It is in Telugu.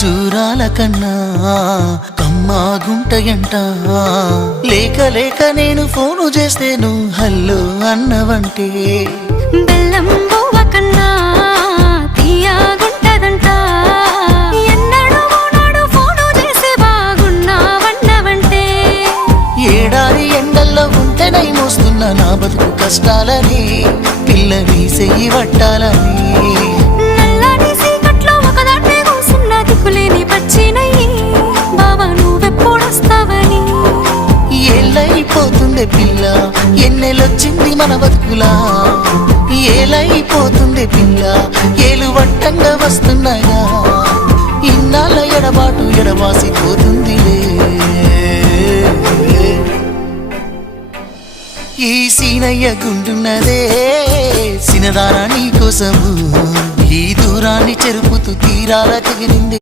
ఖర్జూరాల కన్నా కమ్మాగుంటయంట. లేక లేక నేను ఫోను చేస్తే నువ్వు హల్లో అన్నవంటే బెల్లం బువ్వ కన్నా తీయగుంటదంట. ఎన్నడూ నాడు ఫోను చేసే బాగున్నావన్నవంటే ఏడాది ఎండల్లో ఉంటేనై మోస్తున్న నా బతుకు కష్టాలని పిల్లని చెయ్యి పట్టాలని. నల్లని సీకట్లో ఒకదాన్నే కూసున్న దిక్కులేని పచ్చినయ్యి బావా నువ్వెప్పుడొస్తావని. ఏళ్ళైపోతుండే పిల్ల ఎన్నెలొచ్చింది మన బతుకులా. ఏలైపోతుండే పిల్ల ఏలు వట్టంగా వస్తున్నాయా. ఇన్నాళ్ళ ఎడబాటు ఎడవాసిపోతుందిలే. ఈ సీనయ్య గుండున్నదే సినదారా నీ కోసము. ఈ దూరాన్ని చెరుపుతూ తీరాల తెగిరింది.